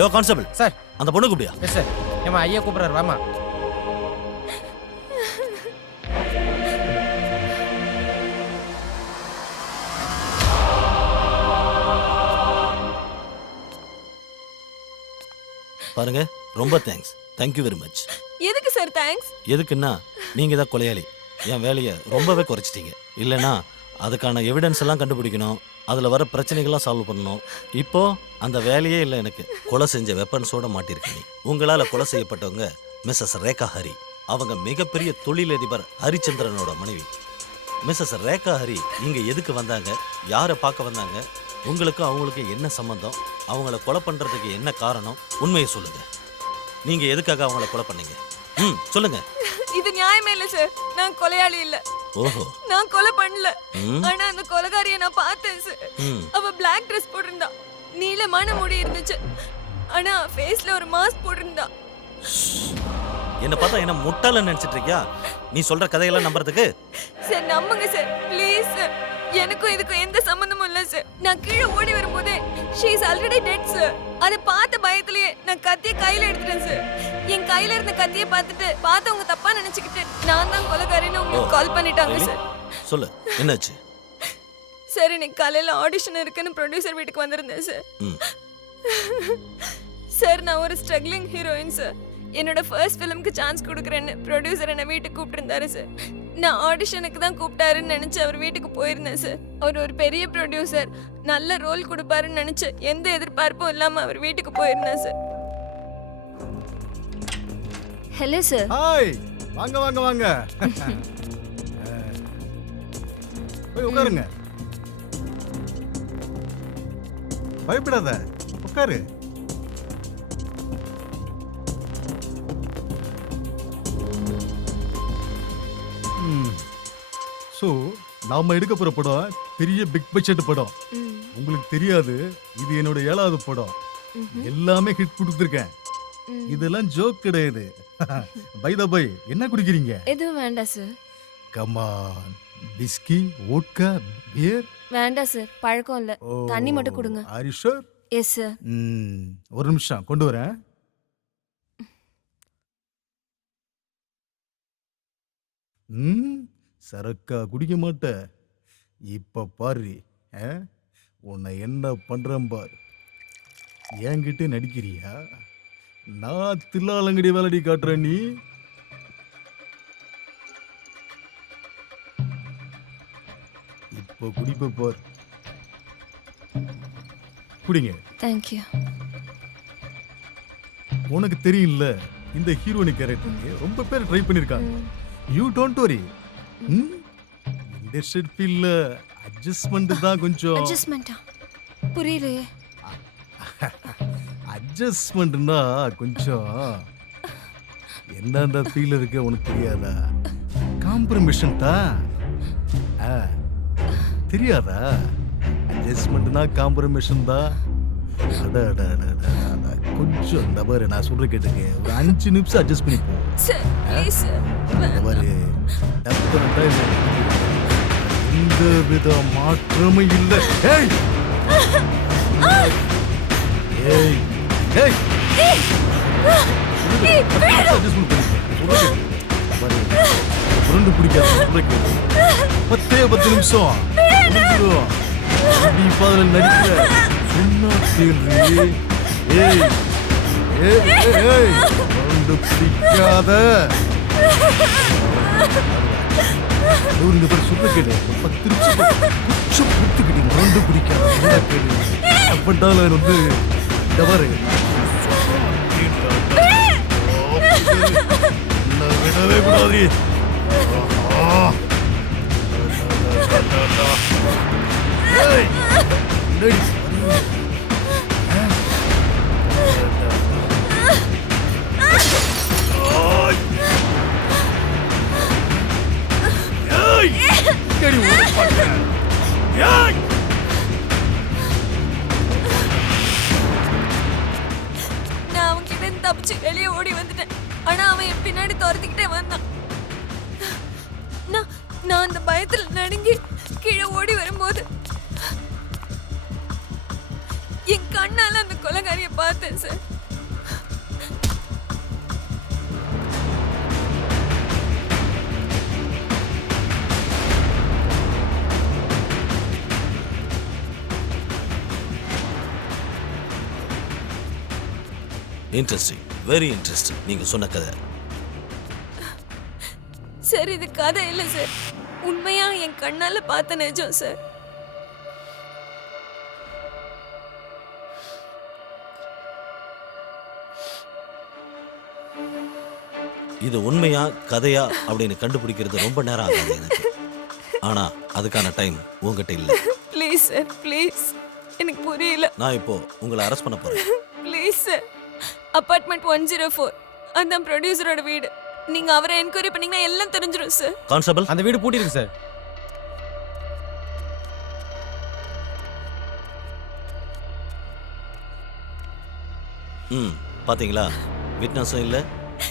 யோ constable. Sir. அந்த பொண்ணு கூப்பிடியா? Yes sir. ஏமா ஐயா கூப்பிடுறாரு வாமா பாருங்க ரொம்ப thanks thank you very much எதுக்கு சார் தேங்க்ஸ் எதுக்குன்னா நீங்க தான் கொலையாளி. என் வேலையை ரொம்பவே குறைச்சிட்டீங்க. இல்லைன்னா அதுக்கான எவிடன்ஸ் எல்லாம் கண்டுபிடிக்கணும். அதில் வர பிரச்சனைகள்லாம் சால்வ் பண்ணணும். இப்போ அந்த வேலையே இல்லை எனக்கு. கொலை செஞ்ச வெப்பன்ஸோட மாட்டிருக்கீங்க உங்களால் கொலை செய்யப்பட்டவங்க மிஸ்ஸஸ் ரேகா ஹரி. அவங்க மிகப்பெரிய தொழிலதிபர் ஹரிச்சந்திரனோட மனைவி. மிஸ்ஸஸ் ரேகா ஹரி இங்கே எதுக்கு வந்தாங்க? யாரை பார்க்க வந்தாங்க? உங்களுக்கும் அவங்களுக்கும் என்ன சம்மந்தம் அவங்கள கொலை பண்ணுறதுக்கு என்ன காரணம்? உண்மையை சொல்லுங்கள் நீங்கள் எதுக்காக அவங்கள கொலை பண்ணீங்க? ம் சொல்லுங்கள் இது நியாயமே இல்லை சார் நான் கொலையாளி இல்லை. ஓஹோ. நான் கொலை பண்ணல. ஆனா அந்த கொலைகாரிய நான் பார்த்தேன் சார் அவ பிளாக் ட்ரெஸ் போட்டிருந்தா. நீலமான முடி இருந்துச்சு. ஆனா ஃபேஸ்ல ஒரு மாஸ்க் போட்டிருந்தா. என்ன பார்த்தா என்ன முட்டாளன்னு நினைச்சிட்டு இருக்கியா? நீ சொல்ற கதையெல்லாம் நம்புறதுக்கு? சார் நம்புங்க சார் ப்ளீஸ் சார் எனக்கும் இதுக்கும் எந்த சம்மந்தமும் இல்ல சார் நான் கீழே ஓடி வரும்போதே she is already dead sir அதை பார்த்த பயத்திலேயே நான் கத்திய கையில எடுத்துட்டேன் சார் என் கையில இருந்த கத்தியை பார்த்துட்டு பார்த்தவங்க தப்பா நினைச்சுக்கிட்டு நான் தான் கால் பண்ணிட்டாங்க? சார் சொல்லு என்னாச்சு? சார் இன்னைக்கு காலையில ஆடிஷன் இருக்குன்னு ப்ரொடியூசர் வீட்டுக்கு வந்திருந்தேன் சார் சார் நான் ஒரு ஸ்ட்ரகிளிங் ஹீரோயின் சார் என்னோட ஃபர்ஸ்ட் ஃபிலிம்க்கு சான்ஸ் கொடுக்குறேன்னு ப்ரொடியூசர் என்னை வீட்டுக்கு கூப்பிட்டுருந்தாரு சார் நான் ஆடிஷனுக்கு தான் கூப்பிட்டாருன்னு நினச்சி அவர் வீட்டுக்கு போயிருந்தேன் சார் அவர் ஒரு பெரிய ப்ரொடியூசர் நல்ல ரோல் கொடுப்பாருன்னு நினச்சி எந்த எதிர்பார்ப்பும் இல்லாமல் அவர் வீட்டுக்கு போயிருந்தேன் சார் ஹலோ சார் ஹாய் வாங்க வாங்க வாங்க. போய் உட்காருங்க. பயப்படாத. உட்காரு. ஸோ நாம எடுக்க போற படம் பெரிய பிக் பட்ஜெட் படம். உங்களுக்கு தெரியாது இது என்னோட ஏழாவது படம். எல்லாமே ஹிட் கொடுத்துருக்கேன். இதெல்லாம் ஜோக் கிடையாது. பை த பை என்ன குடிக்கிறீங்க? எதுவும் வேண்டாம் sir come on whisky vodka beer வேண்டாம் சார் பழக்கம் இல்லை. தண்ணி மட்டும் கொடுங்க. ஹரிஷர் எஸ் சார் ஒரு நிமிஷம். கொண்டு வரேன். ம் சரக்கா குடிக்க மாட்ட. இப்ப பாரு? உன்னை என்ன பண்றேன் பார். என்கிட்ட நடிக்கிறியா? நான் தில்லாலங்கடி வேலடி காட்டுறேன் நீ. இப்போ குடிப்ப பார். குடிங்க. தேங்க்யூ உனக்கு தெரியும்ல இந்த ஹீரோனி கேரக்டருக்கு ரொம்ப பேர் ட்ரை பண்ணிருக்காங்க. யூ டோன்ட் வரி ஷெட் ஃபீல்ல அட்ஜஸ்ட்மெண்ட் தான் கொஞ்சம். அட்ஜஸ்ட்மெண்ட்டா புரியலையே அட்ஜஸ்ட்மெண்ட்னா கொஞ்சம். என்னென்ன ஃபீல் இருக்கு உனக்கு தெரியாதா? காம்ப்ரமிஷன் தான் ஆ, தெரியாதா? அட்ஜஸ்ட்மெண்ட்னா காம்ப்ரமிஷன் தான். கொஞ்சம் இந்த பாரு நான் சொல்ற கேட்டுங்க ஒரு அஞ்சு நிமிஷம் அட்ஜஸ்ட் பண்ணி இந்த பாரு எந்த வித மாற்றமும் இல்லை. ஏய்! ஏய் ஏய்! உருண்டு பிடிக்காத. பத்தே பத்து நிமிஷம். நீ இப்ப அதுல நடிக்கிற சொன்னா கேளு. ஏய் ஏய் ஏய், உருண்டு பிடிக்காத. இந்த பேர் சொல்ல கேளு. நிமிஷம் கொஞ்சம் கொடுத்துக்கிட்டு மறந்து பிடிக்காத. சொன்னா கேளு? அப்பட்டாலும் வந்து உன்னை விடவே கூடாது. ஆனா அவன் என் பின்னாடி துரத்திக்கிட்டே வந்தான் நான் நான் அந்த பயத்துல நடுங்கி கீழே ஓடி வரும்போது என் கண்ணால அந்த கொலகாரியை பார்த்தேன் சார் Interesting. வெரி இன்ட்ரெஸ்டிங் நீங்க சொன்ன கதை. சார் இது கதை இல்ல சார். உண்மையா என் கண்ணால பார்த்த நிஜம் சார். இது உண்மையா கதையா அப்படின்னு கண்டுபிடிக்கிறது ரொம்ப நேரம் ஆகாது எனக்கு. ஆனா அதுக்கான டைம் உங்ககிட்ட இல்லை. ப்ளீஸ் சார் ப்ளீஸ் எனக்கு புரியல. நான் இப்போ உங்களை அரெஸ்ட் பண்ண போறேன். Please sir apartment one zero four அந்த ப்ரொடியூசரோட வீடு. நீங்க அவரை என்கொயரி பண்ணீங்கன்னா எல்லாம் தெரிஞ்சிடும் சார் கான்ஸ்டபிள் அந்த வீடு பூட்டி இருக்கு சார் ம் பாத்தீங்களா? விட்னஸும் இல்லை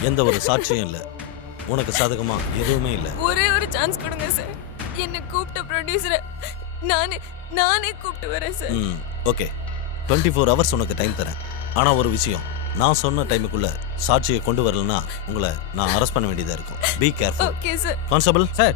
எந்த ஒரு சாட்சியும் இல்லை. உனக்கு சாதகமா எதுவுமே இல்லை. ஒரே ஒரு சான்ஸ் கொடுங்க சார் என்னை கூப்பிட்ட ப்ரொடியூசரை நானே நானே கூப்பிட்டு வரேன் சார் ம் ஓகே டுவெண்ட்டி ஃபோர் ஹவர்ஸ் உனக்கு டைம் தரேன். ஆனால் ஒரு விஷயம் நான் சொன்ன டைமுக்குள்ள சாட்சியை கொண்டு வரலன்னா உங்களை நான் அரெஸ்ட் பண்ண வேண்டியதாக இருக்கும். Be careful okay sir constable sir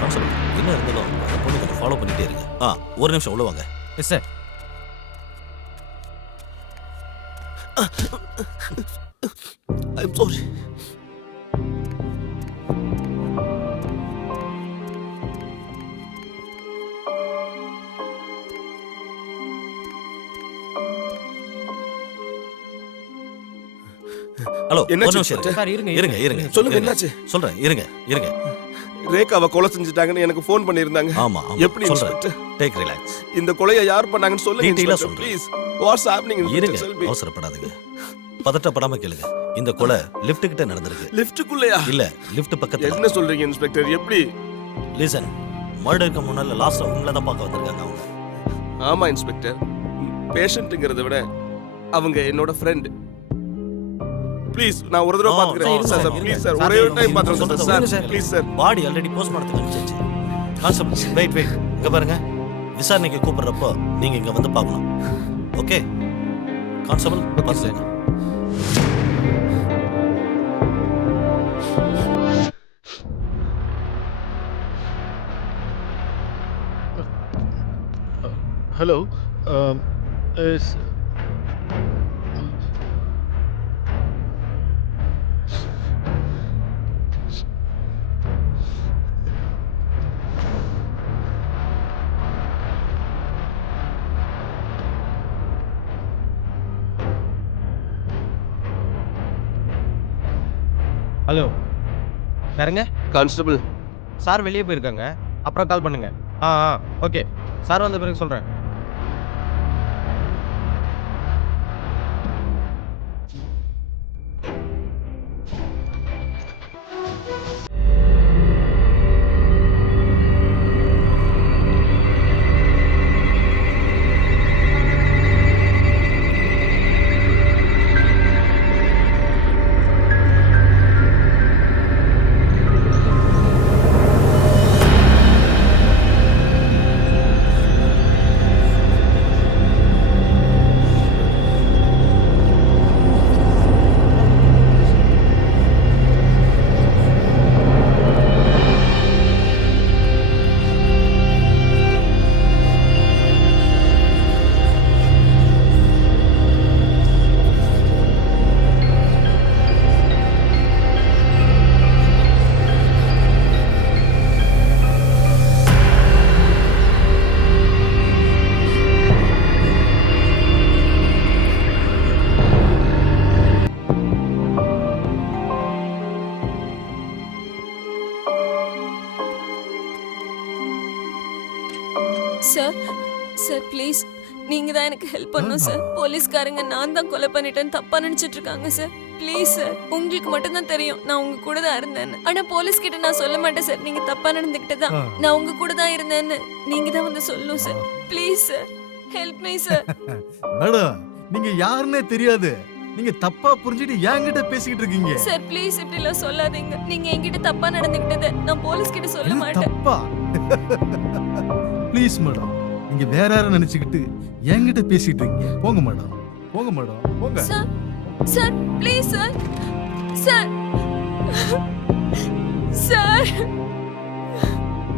constable என்ன இருந்தாலும் அந்த பொண்ணு கொஞ்சம் ஃபாலோ பண்ணிட்டே இருங்க. ஆ ஒரு நிமிஷம் உள்ள வாங்க. Yes sir I'm sorry hello இருங்க. சார் இருங்க இருங்க இருங்க. சொல்லுங்க. என்னாச்சு? சொல்றேன் இருங்க இருங்க. ரேகாவை கொலை செஞ்சுட்டாங்கன்னு எனக்கு ஃபோன் பண்ணியிருந்தாங்க. ஆமா ஆமா. எப்படி சொல்றேன். டேக் ரிலாக்ஸ் இந்த கொலையை யார் பண்ணாங்கன்னு சொல்லுங்க சொல்றேன். ப்ளீஸ் வாட்ஸ் ஹேப்பனிங் இருங்க அவசரப்படாதீங்க. பதட்டப்படாம கேளுங்க. இந்த கொலை லிஃப்ட் கிட்ட நடந்திருக்கு. லிஃப்ட்டுக்குள்ளயா இல்ல லிஃப்ட் பக்கத்துல. என்ன சொல்றீங்க இன்ஸ்பெக்டர் எப்படி? லிசன் மர்டருக்கு முன்னால லாஸ்ட் உங்களை தான் பார்க்க வந்திருக்காங்க அவங்க. ஆமா இன்ஸ்பெக்டர் பேஷண்ட்டுங்கிறத விட அவங்க என்னோட ஃப்ரெண்ட் ப்ளீஸ் நான் ஒரு தடவை பாத்துக்கிறேன் சார். ப்ளீஸ் சார் ஒரே ஒரு டைம் பாத்துறேன் sir sir. Please sir body already போஸ்ட்மார்ட்டத்துக்கு அனுப்பிச்சிருச்சு கான்ஸ்டபிள் வெயிட் வெயிட் இங்க பாருங்க. விசாரணைக்கு கூப்பிடுறப்போ நீங்க இங்க வந்து பார்க்கணும். ओके कांस्टेबल बस लेना Hello. Um, is hello. வேறங்க கான்ஸ்டபிள். சார் வெளியே போயிருக்காங்க. அப்புறம் கால் பண்ணுங்க. ஆ ஆ ஓகே. சார் வந்த பிறகு சொல்கிறேன் நீங்க தான் எனக்கு ஹெல்ப் பண்ணணும் சார் போலீஸ்காரங்க நான் தான் கொலை பண்ணிட்டேன்னு தப்பா நினைச்சிட்டு இருக்காங்க சார் ப்ளீஸ் சார் உங்களுக்கு மட்டும் தான் தெரியும். நான் உங்க கூட தான் இருந்தேன்னு. ஆனா போலீஸ் கிட்ட நான் சொல்ல மாட்டேன் சார் நீங்க தப்பா நடந்துக்கிட்டு தான். நான் உங்க கூட தான் இருந்தேன்னு நீங்க தான் வந்து சொல்லணும் sir please sir help me sir madam நீங்க யாருன்னே தெரியாது. நீங்க தப்பா புரிஞ்சுட்டு என்கிட்ட பேசிக்கிட்டு இருக்கீங்க. சார் ப்ளீஸ் இப்படி எல்லாம் சொல்லாதீங்க. நீங்க என்கிட்ட தப்பா நடந்துக்கிட்டது நான் போலீஸ் கிட்ட சொல்ல மாட்டேன். தப்பா? Please madam. நீங்க வேற யாரும் நினைச்சுக்கிட்டு என்கிட்ட பேசிட்டு இருக்கீங்க. போங்க மேடம். போங்க மேடம். போங்க. Sir sir please sir sir sir